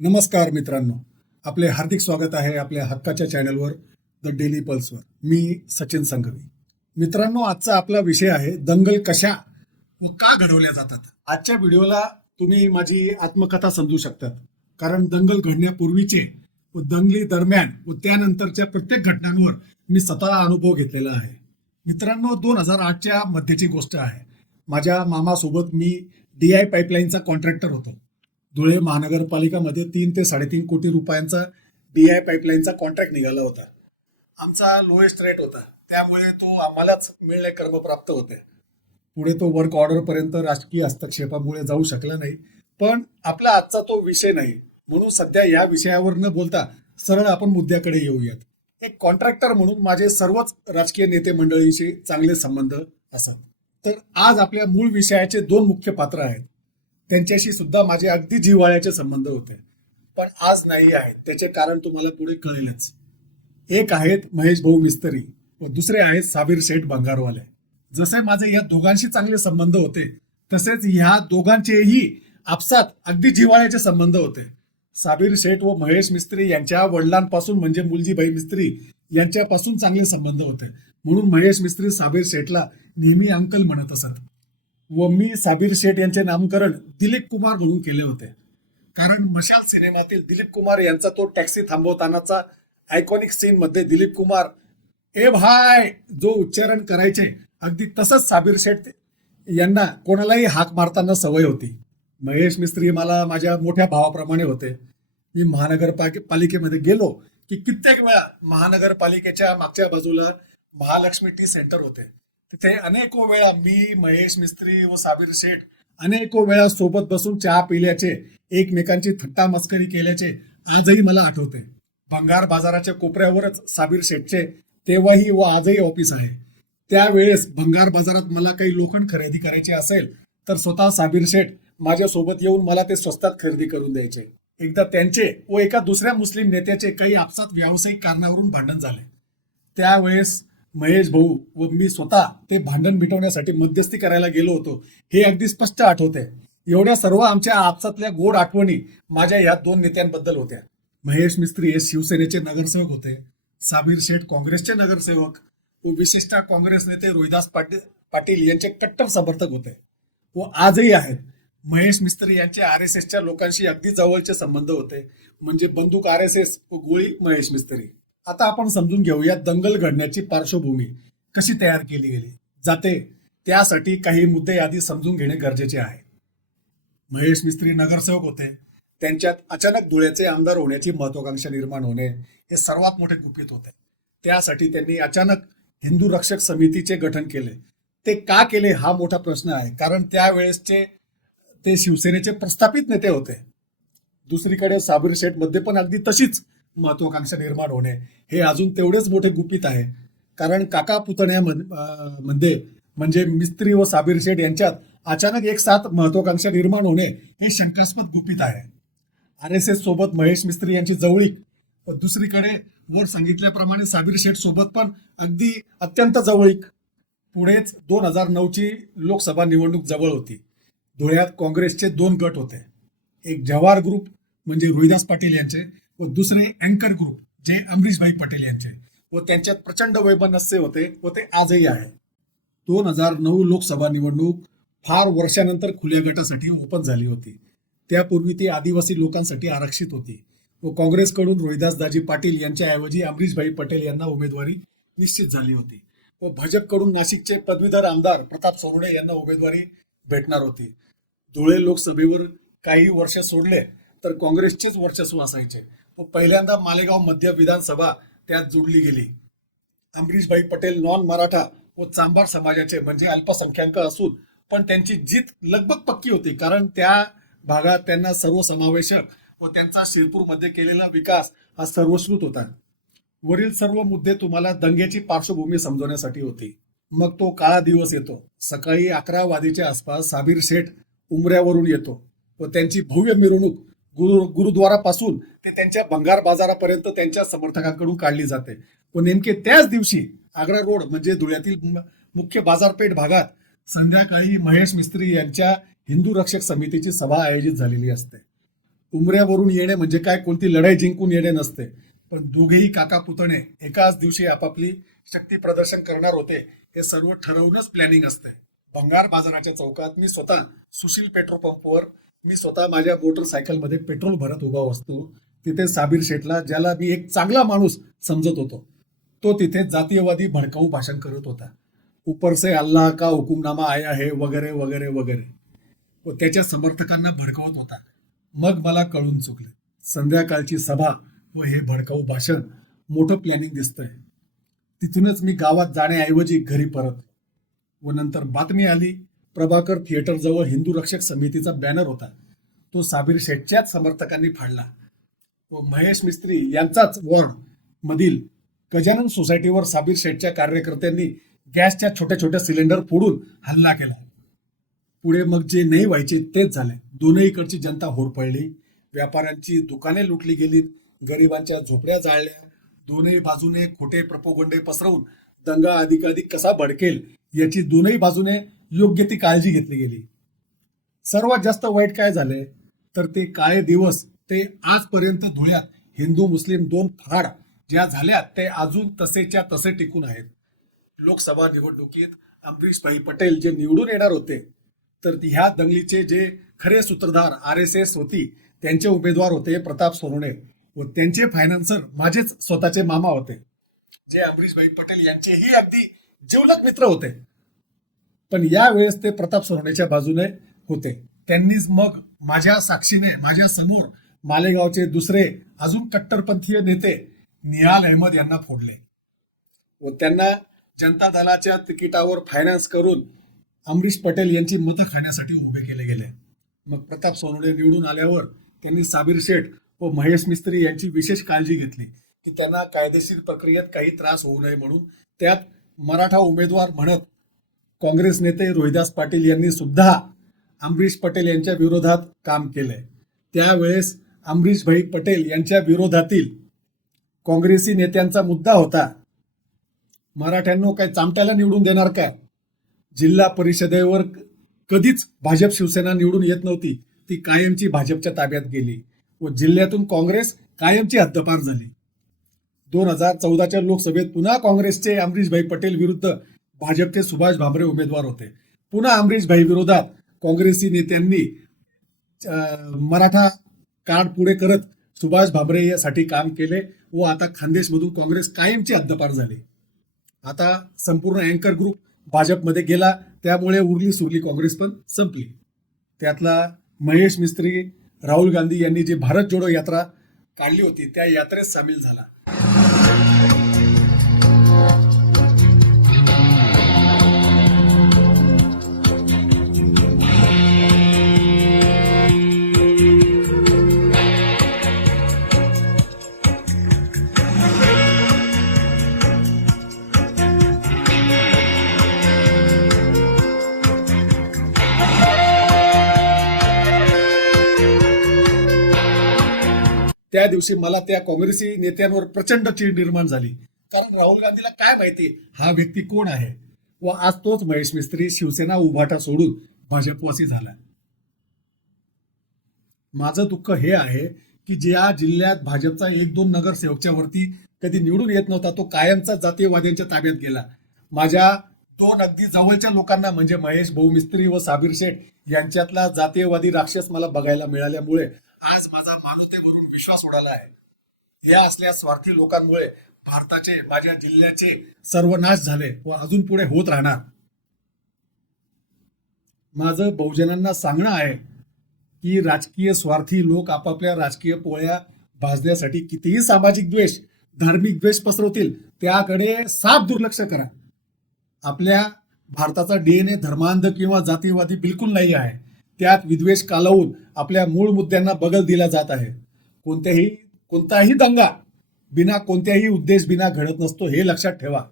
नमस्कार मित्रांनो, आपले हार्दिक स्वागत आहे आपल्या हक्काच्या चॅनलवर द डेली पल्सवर. मी सचिन संघवी. मित्रांनो, आजचा आपला विषय आहे दंगल कशा व का घडवल्या जातात. आजच्या व्हिडिओला तुम्ही माझी आत्मकथा समजू शकतात, कारण दंगल घडण्यापूर्वीचे व दंगली दरम्यान व त्यानंतरच्या प्रत्येक घटनांवर मी स्वतः अनुभव घेतलेला आहे. मित्रांनो, 2008च्या मध्येची गोष्ट आहे. माझ्या मामासोबत मी DI पाईपलाईनचा कॉन्ट्रॅक्टर होतो. धुळे महानगरपालिकामध्ये 3 ते 3.5 कोटी रुपयांचा DI पाईपलाईनचा कॉन्ट्रॅक्ट निघाला होता. आमचा लोएस्ट रेट होता, त्यामुळे तो आम्हालाच मिळणे कर्मप्राप्त होते. पुढे तो वर्क ऑर्डर पर्यंत राजकीय हस्तक्षेपामुळे जाऊ शकला नाही, पण आपला आजचा तो विषय नाही, म्हणून सध्या या विषयावर न बोलता सरळ आपण मुद्द्याकडे येऊयात. एक कॉन्ट्रॅक्टर म्हणून माझे सर्वच राजकीय नेते मंडळींशी चांगले संबंध असत. तर आज आपल्या मूळ विषयाचे 2 मुख्य पात्र आहेत. त्यांच्याशी सुद्धा माझे अगदी जिव्हाळ्याचे संबंध होते, पण आज नाही आहेत. त्याचे कारण तुम्हाला पुढे कळेलच. एक आहेत महेश भाऊ मिस्त्री व दुसरे आहेत साबीर शेठ भंगारवाले. जसे माझे या दोघांशी चांगले संबंध होते, तसेच ह्या दोघांचेही आपसात अगदी जिव्हाळ्याचे संबंध होते. साबीर शेठ व महेश मिस्त्री यांच्या वडिलांपासून म्हणजे मुलजीभाई मिस्त्री यांच्यापासून चांगले संबंध होते, म्हणून महेश मिस्त्री साबीर शेठला नेहमी अंकल म्हणत असत. व मी साबीर शेठ यांचे नामकरण दिलीप कुमार म्हणून केले होते, कारण मशाल सिनेमातील दिलीप कुमार यांचा तो टॅक्सी थांबवतानाचा आयकॉनिक सीन मध्ये दिलीप कुमार ए भाय जो उच्चारण करायचे, अगदी तसंच साबीर शेठ यांना कोणालाही हाक मारताना सवय होती. महेश मिस्त्री मला माझ्या मोठ्या भावाप्रमाणे होते. मी महानगरपालिकेमध्ये गेलो की कित्येक वेळा महानगरपालिकेच्या मागच्या बाजूला महालक्ष्मी टी सेंटर होते, तिथे अनेको वेळा मी, महेश मिस्त्री व साबीर शेठ अनेको वेळा सोबत बसून चहा पिल्याचे, एकमेकांची थट्टा मस्करी केल्याचे आजही मला आठवते. भंगार बाजाराच्या कोपऱ्यावरच साबीर शेठचे तेव्हाही व आजही ऑफिस आहे. त्यावेळेस भंगार बाजारात मला काही लोखंड खरेदी करायचे असेल तर स्वतः साबीर शेठ माझ्यासोबत येऊन मला ते स्वस्तात खरेदी करून द्यायचे. एकदा त्यांचे व एका दुसऱ्या मुस्लिम नेत्याचे काही आपसात व्यावसायिक कारणावरून भांडण झाले. त्यावेळेस महेश भाऊ व मी स्वतः ते भांडण मिटवण्यासाठी मध्यस्थी करायला गेलो होतो, हे अगदी स्पष्ट आठवते. एवढ्या सर्व आमच्या आपसातल्या गोड आठवणी माझ्या या 2 नेत्यांबद्दल होत्या. महेश मिस्त्री हे शिवसेनेचे नगरसेवक होते, साबीर शेठ काँग्रेसचे नगरसेवक व विशेषतः काँग्रेस नेते रोहिदास पाटील यांचे कट्टर समर्थक होते व आजही आहेत. महेश मिस्त्री यांचे RSSच्या लोकांशी अगदी जवळचे संबंध होते, म्हणजे बंदूक RSS व गोळी महेश मिस्त्री. आता आपण समजून घेऊया दंगल घडण्याची पार्श्वभूमी कशी तयार केली गेली जाते. त्यासाठी काही मुद्दे आधी समजून घेणे गरजेचे आहे. महेश मिस्त्री नगरसेवक होते. त्यांच्यात अचानक धुळ्याचे आमदार होण्याची महत्वाकांक्षा निर्माण होणे हे सर्वात मोठे गुपित होते. त्यासाठी त्यांनी अचानक हिंदू रक्षक समितीचे गठन केले. ते का केले हा मोठा प्रश्न आहे, कारण त्यावेळेसचे ते शिवसेनेचे प्रस्थापित नेते होते. दुसरीकडे साबीर शेठ मध्ये पण अगदी तशीच महत्वाकांक्षा निर्माण होणे हे अजून तेवढेच मोठे गुपित आहे, कारण काका पुतण्यामध्ये म्हणजे मिस्त्री व साबीर शेठ यांच्यात अचानक एक साथ महत्वाकांक्षा निर्माण होणे हे शंकास्पद गुपित आहे. RSS सोबत महेश मिस्त्री यांची जवळीक व दुसरीकडे वर सांगितल्याप्रमाणे साबीर शेठ सोबत पण अगदी अत्यंत जवळीक. पुढेच 2009ची लोकसभा निवडणूक जवळ होती. धुळ्यात काँग्रेसचे 2 गट होते. एक जवाहर ग्रुप म्हणजे रोहिदास पाटील यांचे व दुसरे अँकर ग्रुप जे अमरीशभाई पटेल यांचे, व त्यांच्यात प्रचंड वैमनस्य होते व ते आजही आहे. 2009 लोकसभा निवडणूक फार वर्षानंतर खुल्या गटासाठी ओपन झाली होती. त्यापूर्वी ती आदिवासी लोकांसाठी आरक्षित होती व काँग्रेसकडून रोहिदासदाजी पाटील यांच्याऐवजी अमरीशभाई पटेल यांना उमेदवारी निश्चित झाली होती व भाजपकडून नाशिकचे पदवीधर आमदार प्रताप सोनवणे यांना उमेदवारी भेटणार होती. धुळे लोकसभेवर काही वर्ष सोडले तर काँग्रेसचेच वर्चस्व असायचे व पहिल्यांदा मालेगाव मध्य विधानसभा त्यात जोडली गेली. अमरीशभाई पटेल नॉन मराठा व चांभार समाजाचे म्हणजे अल्पसंख्याक असून पण त्यांची जीत लगभग पक्की होती, कारण त्या भागात त्यांना सर्वसमावेशक व त्यांचा शिरपूरमध्ये केलेला विकास हा सर्वश्रुत होता. वरील सर्व मुद्दे तुम्हाला दंग्याची पार्श्वभूमी समजवण्यासाठी होती. मग तो काळा दिवस येतो. सकाळी 11 वाजेच्या आसपास साबीर शेठ उमऱ्यावरून येतो व त्यांची भव्य मिरवणूक गुरुद्वारापासून ते त्यांच्या भंगार बाजारापर्यंत त्यांच्या समर्थकांकडून काढली जाते व नेमके त्याच दिवशी आग्रा रोड म्हणजे धुळ्यातील मुख्य बाजारपेठ भागात संध्याकाळी महेश मिस्त्री यांच्या हिंदू रक्षक समितीची सभा आयोजित झालेली असते. उमऱ्यावरून येणे म्हणजे काय कोणती लढाई जिंकून येणे नसते, पण दोघेही काका पुतणे एकाच दिवशी आपापली शक्ती प्रदर्शन करणार होते हे सर्व ठरवूनच प्लॅनिंग असते. भंगार बाजाराच्या चौकात मी स्वतः सुशील पेट्रोल पंपवर मी स्वतः माझ्या मोटरसायकलमध्ये पेट्रोल भरत उभा असतो. तिथे साबीर शेठला, ज्याला मी एक चांगला माणूस समजत होतो, तो तिथे जातीयवादी भडकाऊ भाषण करत होता. ऊपर से अल्लाह का हुकुमनामा आया है वगैरे वगैरे वगैरे, व त्याच्या समर्थकांना भडकवत होता. मग मला कळून चुकले, संध्याकाळची सभा व हे भडकाऊ भाषण मोठं प्लॅनिंग दिसतंय. तिथूनच मी गावात जाण्याऐवजी घरी परत, व नंतर बातमी आली. प्रभाकर थिएटर जवळ हिंदू रक्षक समितीचा बॅनर होता, तो साबीर शेठच्याच समर्थकांनी फाडला व महेश मिस्त्री यांचाच वॉर्ड मधील गजानन सोसायटीवर साबीर शेठच्या कार्यकर्त्यांनी गॅसच्या छोट्या छोट्या सिलेंडर फोडून हल्ला केला. पुढे मग जे नाही व्हायचे तेच झाले. दोन्हीकडची जनता होरपळली, व्यापाऱ्यांची दुकाने लुटली गेलीत, गरिबांच्या झोपड्या जाळल्या. दोन्ही बाजूने खोटे प्रपोगंडे पसरवून दंगा अधिकाधिक कसा भडकेल याची दोन्ही बाजूने योग्य ती काळजी घेतली गेली. सर्वात जास्त वाईट काय झाले तर ते काळे दिवस, ते आजपर्यंत धुळ्यात हिंदू मुस्लिम दोन फराड ज्या झाल्या ते अजून तसेच्या तसे टिकून आहेत. लोकसभा निवडणुकीत अमरीशभाई पटेल जे निवडून येणार होते, तर ह्या दंगलीचे जे खरे सूत्रधार RSS होती त्यांचे उमेदवार होते प्रताप सोनवणे, व त्यांचे फायनान्सर माझेच स्वतःचे मामा होते, जे अमरीशभाई पटेल यांचेही अगदी जिवलग मित्र होते. पण यावेळेस ते प्रताप सोनवणेच्या बाजूने होते. त्यांनीच मग माझ्या साक्षीने माझ्या समोर मालेगावचे दुसरे अजून कट्टरपंथीय नेते निहाल अहमद यांना फोडले व त्यांना जनता दलाच्या तिकिटावर फायनान्स करून अमरीश पटेल यांची मतं खाण्यासाठी उभे केले गेले. मग प्रताप सोनवणे निवडून आल्यावर त्यांनी साबीर शेठ व महेश मिस्त्री यांची विशेष काळजी घेतली की त्यांना कायदेशीर प्रक्रियेत काही त्रास होऊ नये म्हणून. त्यात मराठा उमेदवार म्हणत काँग्रेस नेते रोहिदास पाटील यांनी सुद्धा अमरीश पटेल यांच्या विरोधात काम केलंय. त्यावेळेस अमरीशभाई पटेल यांच्या विरोधातील काँग्रेसी नेत्यांचा मुद्दा होता, मराठ्यांनो काय चामट्याला निवडून देणार का? जिल्हा परिषदेवर कधीच भाजप शिवसेना निवडून येत नव्हती, ती कायमची भाजपच्या ताब्यात गेली व जिल्ह्यातून काँग्रेस कायमची हद्दपार झाली. 2014च्या लोकसभेत पुन्हा काँग्रेसचे अमरीशभाई पटेल विरुद्ध भाजपचे सुभाष भामरे उमेदवार होते. पुन्हा अमरीशभाई विरोधात काँग्रेसी नेत्यांनी मराठा कार्ड पुढे करत सुभाष भामरे यासाठी काम केले व आता खानदेशमधून काँग्रेस कायमची हद्दपार झाली. आता संपूर्ण अँकर ग्रुप भाजपमध्ये गेला, त्यामुळे उरली सुरली काँग्रेस पण संपली. त्यातला महेश मिस्त्री, राहुल गांधी यांनी जी भारत जोडो यात्रा काढली होती त्या यात्रेत सामील झाला. त्या दिवशी मला त्या काँग्रेसी नेत्यांवर प्रचंड चीड निर्माण झाली, कारण राहुल गांधीला काय माहिती हा व्यक्ती कोण आहे, व आज तोच महेश मिस्त्री शिवसेना उभाटा सोडून भाजपवासी झाला. माझं दुःख हे आहे की ज्या जिल्ह्यात भाजपचा 1-2 नगरसेवकच्या वरती कधी निवडून येत नव्हता, तो कायमचा जातीयवाद्यांच्या ताब्यात गेला. माझ्या 2 अगदी जवळच्या लोकांना म्हणजे महेश भाऊ मिस्त्री व साबीर शेठ यांच्यातला जातीयवादी राक्षस मला बघायला मिळाल्यामुळे आज माझा मानवतेवरून विश्वास उडाला आहे. या असल्या स्वार्थी लोकांमुळे भारताचे, माझ्या जिल्ह्याचे सर्वनाश झाले व अजून पुढे होत राहणार. माझं बहुजनांना सांगणं आहे की राजकीय स्वार्थी लोक आपापल्या राजकीय पोळ्या भाजण्यासाठी कितीही सामाजिक द्वेष, धार्मिक द्वेष पसरवतील, त्याकडे साफ दुर्लक्ष करा. आपल्या भारताचा DNA धर्मांध किंवा जातीवादी बिलकुल नाही आहे. त्यात विद्वेष कालवून आपल्या मूळ मुद्द्यांना बगल दिला जात आहे. कोणताही दंगा बिना कोणत्याही उद्देश बिना घडत नसतो, हे लक्षात ठेवा.